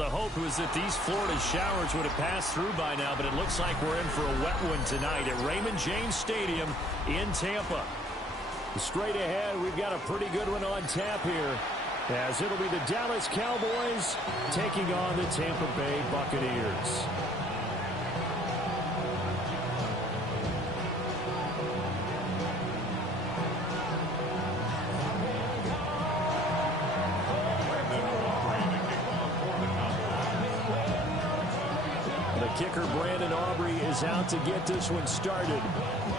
the hope was that these Florida showers would have passed through by now, but it looks like we're in for a wet one tonight at Raymond James Stadium in Tampa. Straight ahead, we've got a pretty good one on tap here, as it'll be the Dallas Cowboys taking on the Tampa Bay Buccaneers. Kicker Brandon Aubrey is out to get this one started.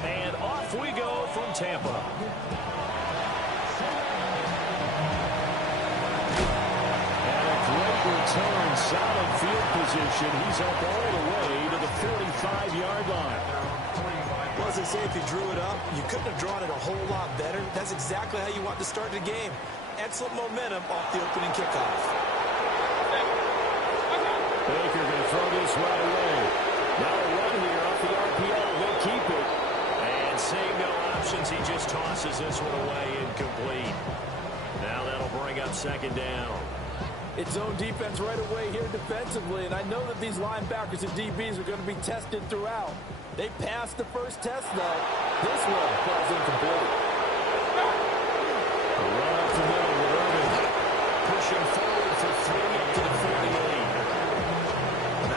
And off we go from Tampa. And a great return, solid field position. He's up all the way to the 45-yard line. Well, as I say, if you drew it up, you couldn't have drawn it a whole lot better. That's exactly how you want to start the game. Excellent momentum off the opening kickoff. Baker going to throw this right away. Now a run here off the RPO. He'll keep it. And seeing no options, he just tosses this one away incomplete. Now that'll bring up second down. It's zone defense right away here defensively, and I know that these linebackers and DBs are going to be tested throughout. They passed the first test, though. This one falls incomplete. A run up the middle with Irvin. Pushing forward for 3 up to the 48.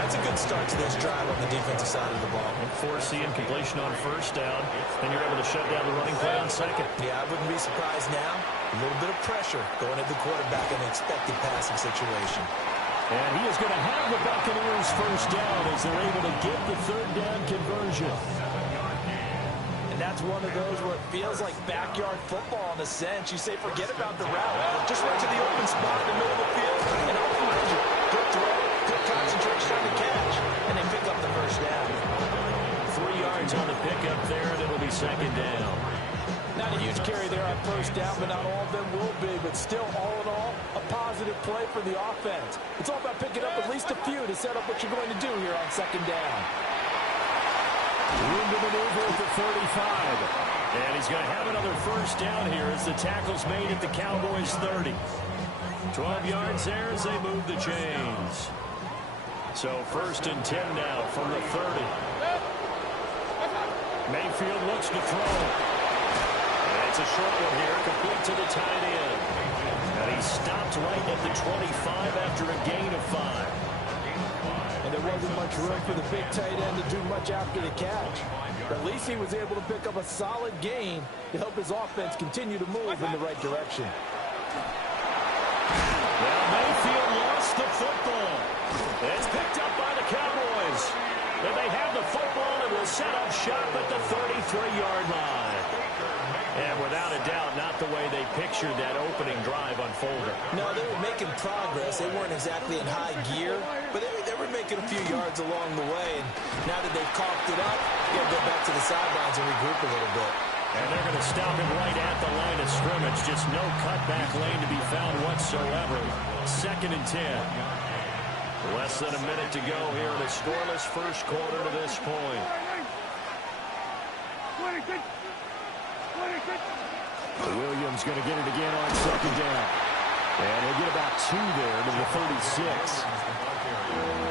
That's a good start to this drive on the defensive side of the ball. And forcing completion on first down. Then you're able to shut down the running play on second. Yeah, I wouldn't be surprised now. A little bit of pressure going at the quarterback in an expected passing situation. And he is going to have the Buccaneers first down as they're able to get the third down conversion. And that's one of those where it feels like backyard football in a sense. You say forget about the route. Just run to the open spot in the middle of the field and off the margin. Good throw, good concentration on the catch, and they pick up the first down. 3 yards on the pickup there, and it'll be second down. Not a huge carry there on first down, but not all of them will be. But still, all in all, a positive play for the offense. It's all about picking up at least a few to set up what you're going to do here on second down. Room to maneuver at the 35. And he's going to have another first down here as the tackle's made at the Cowboys' 30. 12 yards there as they move the chains. So first and 10 now from the 30. Mayfield looks to throw. And it's a short one here, complete to the tight end. And he stopped right at the 25 after a gain of 5. And there wasn't much room for the big tight end to do much after the catch. But at least he was able to pick up a solid gain to help his offense continue to move in the right direction. Well, Mayfield lost the football. It's picked up by the Cowboys. And they have the football and will set up shop at the 33-yard line. And without a doubt, not the way they pictured that opening drive unfolded. No, they were making progress. They weren't exactly in high gear, but they were making a few yards along the way. And now that they've coughed it up, they'll go back to the sidelines and regroup a little bit. And they're going to stop him right at the line of scrimmage. Just no cutback lane to be found whatsoever. Second and 10. Less than a minute to go here in a scoreless first quarter to this point. Williams going to get it again on second down. And he'll get about 2 there to the 36.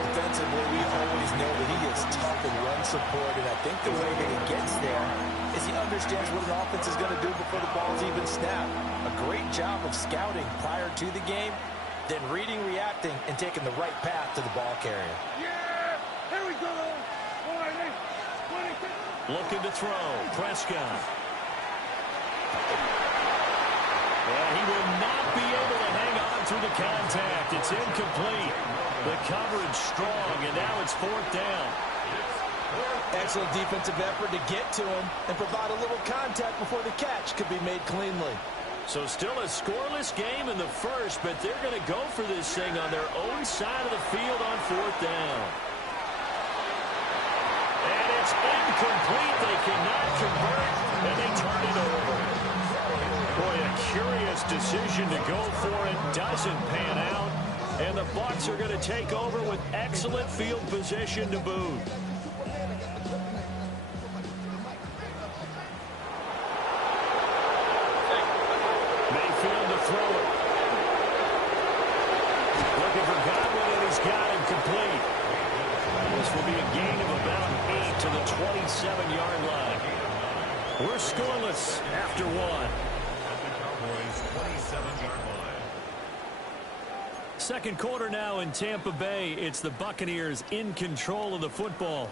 Defensively, we always know that he is tough and run support, and I think the way that he gets there is he understands what an offense is going to do before the ball's even snapped. A great job of scouting prior to the game, then reading, reacting, and taking the right path to the ball carrier. Yeah! Here we go! Looking to throw. Prescott. And he will not be able to hang on through the contact. It's incomplete. The coverage strong, and now it's fourth down. Excellent defensive effort to get to him and provide a little contact before the catch could be made cleanly. So still a scoreless game in the first, but they're going to go for this thing on their own side of the field on fourth down. And it's incomplete. They cannot convert, and they turn it over. Boy, a curious decision to go for it. Doesn't pan out. And the Bucs are going to take over with excellent field position to boot. Mayfield to throw it. Looking for Godwin, and he's got complete. This will be a gain of about 8 to the 27-yard line. We're scoreless after one. Cowboys 27-yard line. Second quarter now in Tampa Bay. It's the Buccaneers in control of the football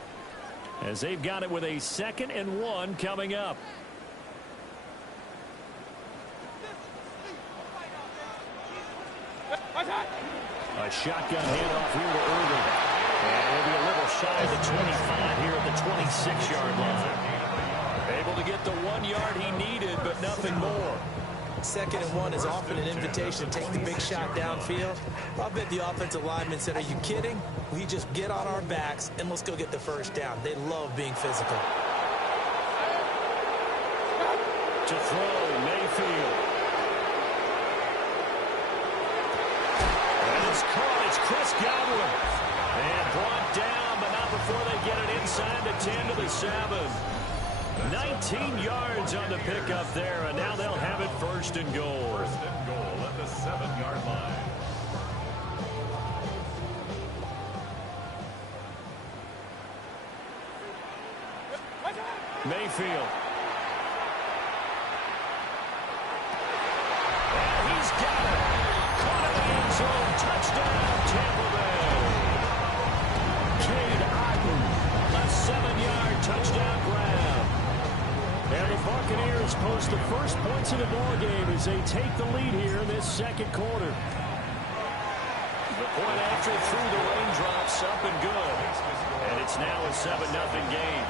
as they've got it with a 2nd and 1 coming up. A shotgun handoff here to Irving. And we'll be a little shy of the 25 here at the 26-yard line. Able to get the 1 yard he needed, but nothing more. 2nd and 1 is often an invitation to take the big shot downfield. I bet the offensive lineman said, are you kidding? We just get on our backs and let's go get the first down. They love being physical. To throw, Mayfield. And it's caught. It's Chris Godwin. And brought down, but not before they get it inside the 10 to the 7. 19 yards on the pickup there, and now they'll have it 1st and goal. 1st and goal at the 7-yard line. Mayfield. And he's got it. Caught in the end zone. Touchdown, Tampa Bay. Cade Otton, a 7-yard touchdown grab. And the Buccaneers post the first points of the ballgame as they take the lead here in this second quarter. The point after through the raindrops up and good. And it's now a 7-0 game.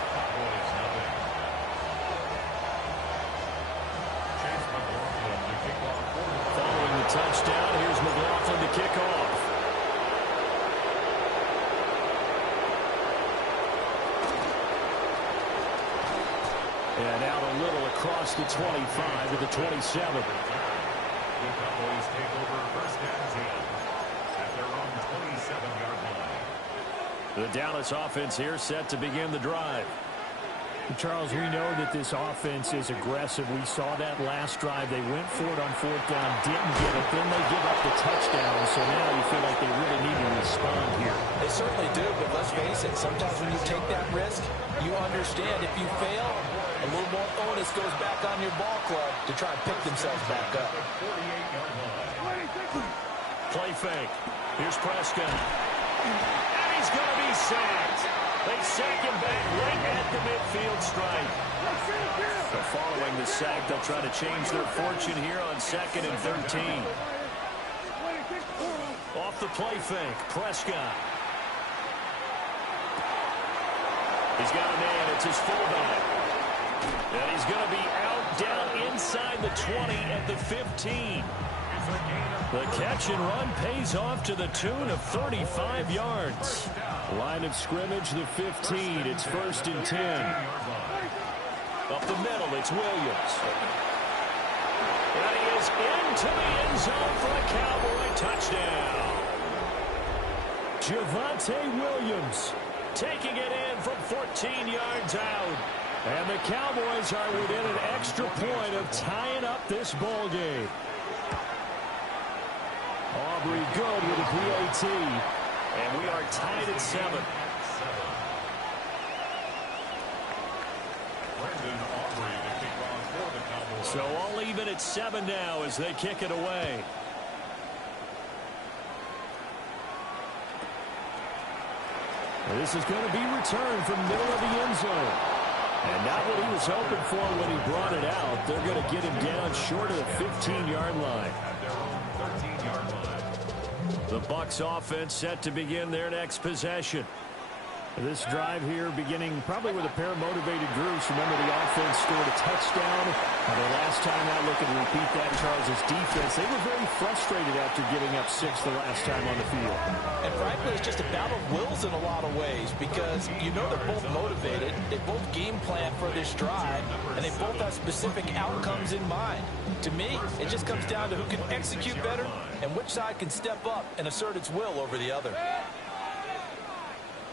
Following the touchdown, here's McLaughlin to kick off. And out a little across the 25 to the 27. The Cowboys take over 1st and 10 at their own 27-yard line. The Dallas offense here set to begin the drive. Charles, we know that this offense is aggressive. We saw that last drive. They went for it on 4th down, didn't get it. Then they give up the touchdown. So now you feel like they really need to respond here. They certainly do, but let's face it. Sometimes when you take that risk, you understand if you fail, a little more onus goes back on your ball club to try and pick themselves back up. 48-yard line. Play fake. Here's Prescott. And he's going to be sacked. They sack him back right at the midfield stripe. So following the sack, they'll try to change their fortune here on 2nd and 13. Off the play fake, Prescott. He's got a man. It's his fullback. And he's going to be out down inside the 20 at the 15. The catch and run pays off to the tune of 35 yards. Line of scrimmage, the 15. It's 1st and 10. Up the middle, it's Williams. And he is into the end zone for a Cowboy touchdown. Javonte Williams taking it in from 14 yards out. And the Cowboys are within an extra point of tying up this ball game. Aubrey good with a PAT. And we are tied at 7. So all even at 7 now as they kick it away. This is going to be returned from middle of the end zone. And not what he was hoping for when he brought it out. They're going to get him down short of the 15-yard line. The Bucs offense set to begin their next possession. This drive here beginning probably with a pair of motivated groups. Remember, the offense scored a touchdown. And the last time out, looking to repeat that, Charles' defense, they were very frustrated after giving up 6 the last time on the field. And frankly, it's just a battle of wills in a lot of ways because you know they're both motivated. They both game plan for this drive, and they both have specific outcomes in mind. To me, it just comes down to who can execute better and which side can step up and assert its will over the other.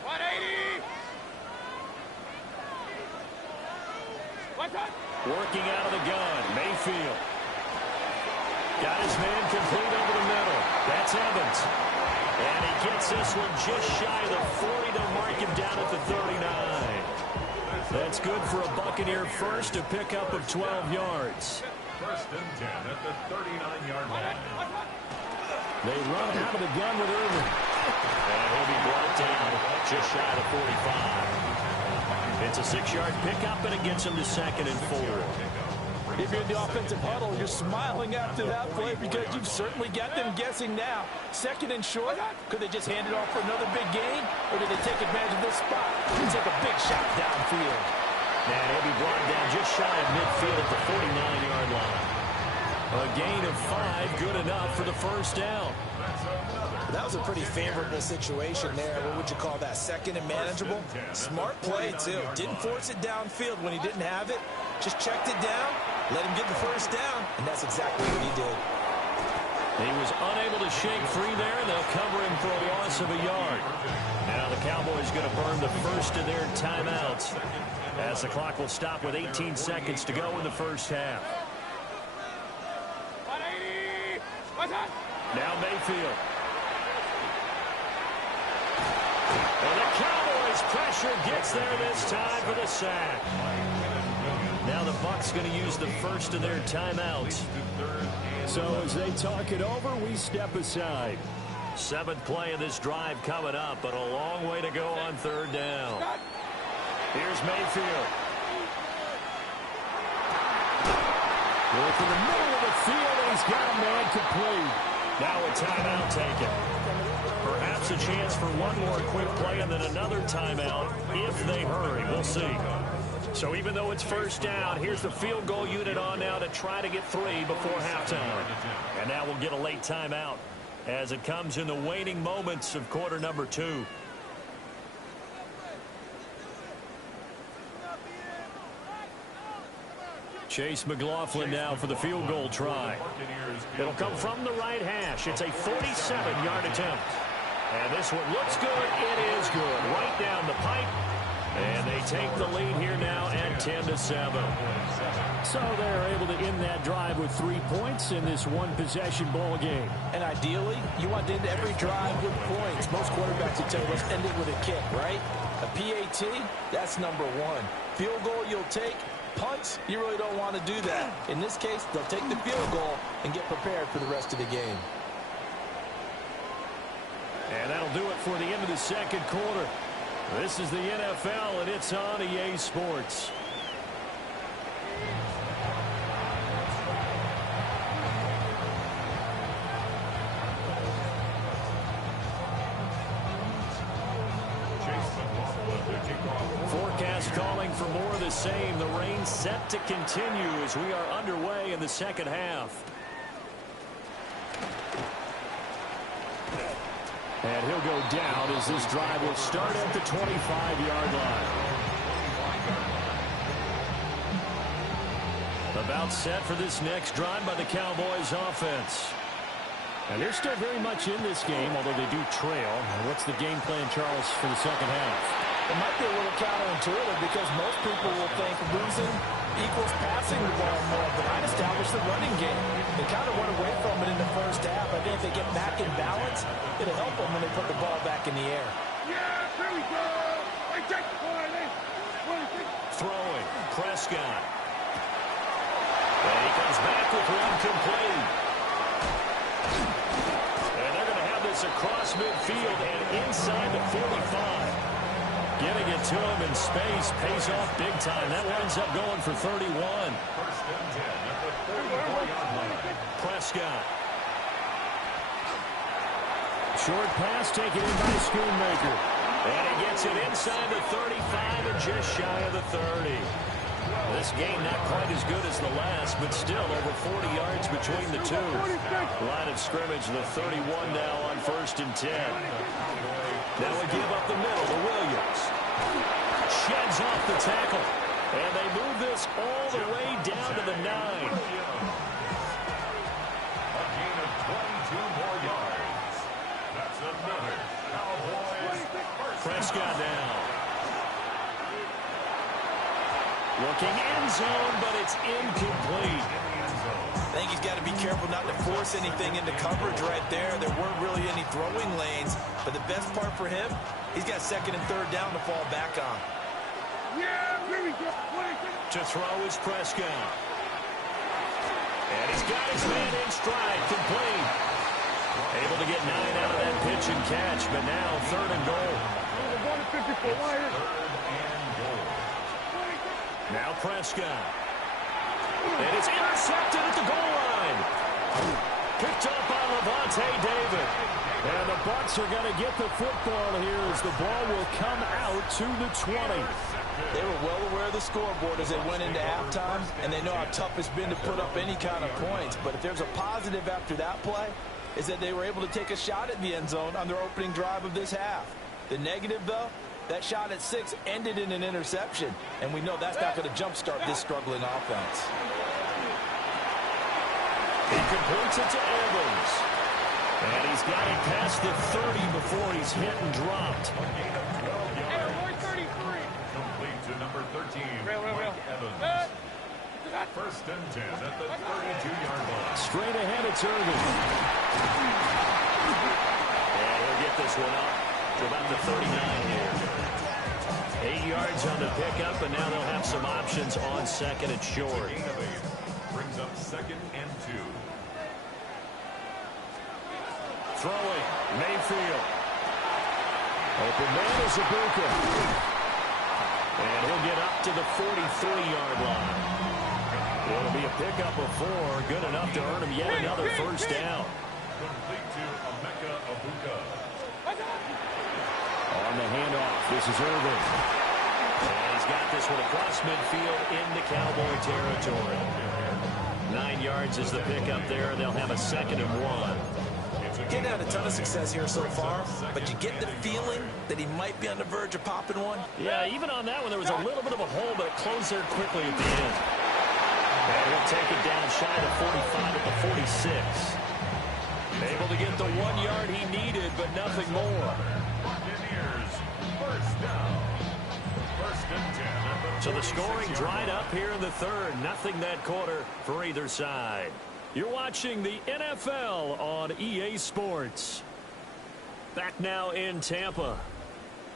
180! Working out of the gun, Mayfield. Got his man complete over the middle. That's Evans. And he gets this one just shy of the 40 to mark him down at the 39. That's good for a Buccaneer first, a pickup of 12 yards. First and 10 at the 39-yard line. They run out of the gun with Irvin. And he'll be brought down just shy of the 45. It's a 6-yard pickup, and it gets him to 2nd and 4. If you're in the offensive huddle, you're smiling after that play because you've certainly got them guessing now. 2nd and short, could they just hand it off for another big gain, or do they take advantage of this spot and take a big shot downfield? And he'll be brought down just shy of midfield at the 49-yard line. A gain of 5, good enough for the first down. That was a pretty favorable situation there. What would you call that? 2nd and manageable? Smart play, too. Didn't force it downfield when he didn't have it. Just checked it down, let him get the first down, and that's exactly what he did. He was unable to shake free there, and they'll cover him for a loss of a yard. Now the Cowboys going to burn the first of their timeouts as the clock will stop with 18 seconds to go in the first half. Now Mayfield. And the Cowboys pressure gets there this time for the sack. Now the Bucs going to use the first of their timeouts. So as they talk it over, we step aside. 7th play of this drive coming up, but a long way to go on 3rd down. Here's Mayfield. Work in the middle of the field, and he's got a man complete. Now a timeout taken. Perhaps a chance for one more quick play and then another timeout if they hurry. We'll see. So even though it's first down, here's the field goal unit on now to try to get 3 before halftime. And now we'll get a late timeout as it comes in the waning moments of quarter number 2. Chase McLaughlin now for the field goal try. It'll come from the right hash. It's a 47-yard attempt. And this one looks good. It is good. Right down the pipe. And they take the lead here now at 10-7. So they're able to end that drive with 3 points in this one-possession ball game. And ideally, you want to end every drive with points. Most quarterbacks will tell you, let's end it with a kick, right? A PAT, that's number 1. Field goal you'll take. Punts, you really don't want to do that. In this case, they'll take the field goal and get prepared for the rest of the game. And that'll do it for the end of the second quarter. This is the NFL, and it's on EA Sports. Forecast calling for more of the same. The rain set to continue as we are underway in the second half. And he'll go down as this drive will start at the 25-yard line. About set for this next drive by the Cowboys offense. And they're still very much in this game, although they do trail. What's the game plan, Charles, for the second half? It might be a little counterintuitive because most people will think losing equals passing the ball more, but I'd establish the running game. They kind of went away from it in the first half. I think if they get back in balance, it'll help them when they put the ball back in the air. Yeah, here we go. Hey, take the ball, Throwing, Prescott. And he comes back with one complete. And they're going to have this across midfield and inside the 45. Getting it to him in space pays off big time. That winds up going for 31. First and 10 at the 34-yard line. Prescott. Short pass taken in by Schoonmaker. And he gets it inside the 35 and just shy of the 30. This game not quite as good as the last, but still over 40 yards between the two. Line of scrimmage, the 31 now on 1st and 10. Now we give up the middle to Williams. Sheds off the tackle. And they move this all the way down to the 9. A gain of 22 more yards. That's another Cowboys first. Prescott down. Looking end zone, but it's incomplete. I think think he's got to be careful not to force anything into coverage right there. There weren't really any throwing lanes. But the best part for him, he's got second and third down to fall back on. Yeah, here we go. To throw is Prescott. And he's got his man in stride, complete. Able to get 9 out of that pitch and catch, but now third and goal. Now Prescott. And it's intercepted at the goal line. Picked up by Lavonte David. And the Bucs are going to get the football here as the ball will come out to the 20. They were well aware of the scoreboard as they went into halftime, and they know how tough it's been to put up any kind of points. But if there's a positive after that play, is that they were able to take a shot at the end zone on their opening drive of this half. The negative, though, that shot at 6 ended in an interception, and we know that's not going to jumpstart this struggling offense. He completes it to Evans. And he's got it past the 30 before he's hit and dropped. Complete to number 13, Mike Evans. First and 10 at the 32-yard line. Straight ahead, it's Irvin. And he'll get this one up to about the 39 here. 8 yards on the pickup, and now they'll have some options on second and short. Brings up second and 2. Throwing, Mayfield. Open man is Ibuka. And he'll get up to the 43-yard line. It'll be a pickup of 4, good enough to earn him yet another first down. Complete to Emeka Ibuka. On the handoff, this is Irvin. And he's got this one across midfield into Cowboy territory. 9 yards is the pickup there, and they'll have a second and 1. Getting out a ton of success here so far, but you get the feeling that he might be on the verge of popping one. Yeah, even on that one, there was a little bit of a hole, but it closed there quickly at the end. And he'll take it down shy of 45 at the 46. Able to get the 1 yard he needed, but nothing more. Buccaneers, first down. First and 10 at the So the scoring 46-yard dried line. up here in the third. Nothing that quarter for either side. You're watching the NFL on EA Sports. Back now in Tampa.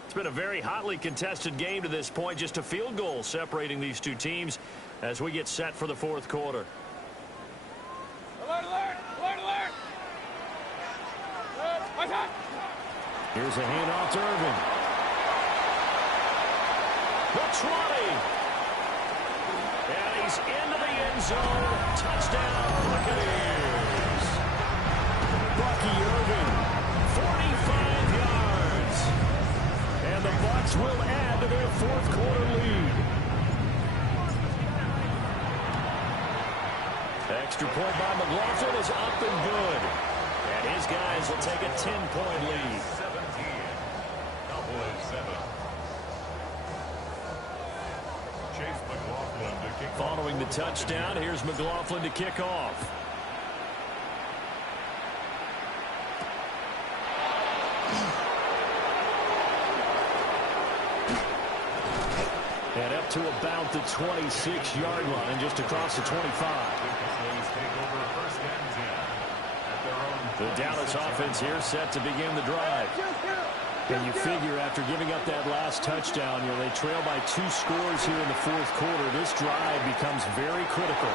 It's been a very hotly contested game to this point. Just a field goal separating these two teams as we get set for the fourth quarter. Alert, alert! Alert, alert! Here's a handoff to Irvin. The 20. And he's into the end zone. Touchdown, Buccaneers. Bucky Irvin, 45 yards. And the Bucs will add to their fourth quarter lead. Extra point by McLaughlin is up and good. And his guys will take a 10-point lead. 17. Cowboys 7. Chase McLaughlin to kick Following the touchdown, here's McLaughlin to kick off. And up to about the 26-yard line, just across the 25. Cowboys take over first and 10 at their own. The Dallas offense here set to begin the drive. And you figure after giving up that last touchdown, they trail by 2 scores here in the fourth quarter. This drive becomes very critical.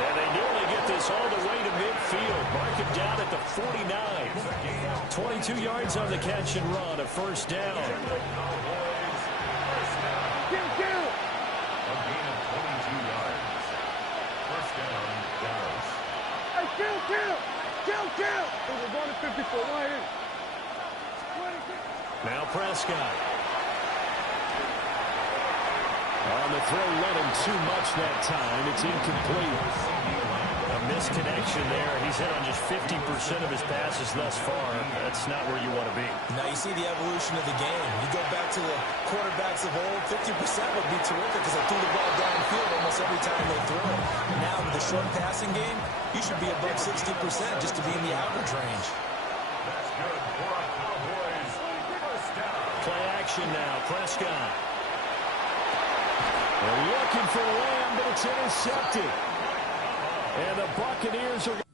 And they nearly get this all the way to midfield. Mark it down at the 49. 22 yards on the catch and run, a first down. A gain of 22 yards. First down, Dallas. Hey, kill! We're going to 54. Right in. Now Prescott. On the throw, let him too much that time. It's incomplete. A misconnection there. He's hit on just 50% of his passes thus far. That's not where you want to be. Now you see the evolution of the game. You go back to the quarterbacks of old, 50% would be terrific because they threw the ball downfield almost every time they threw it. Now with the short passing game, you should be above 60% just to be in the average range. That's good for a Cowboys first down. Play action now. Prescott. They're looking for Lamb, but it's intercepted. And the Buccaneers are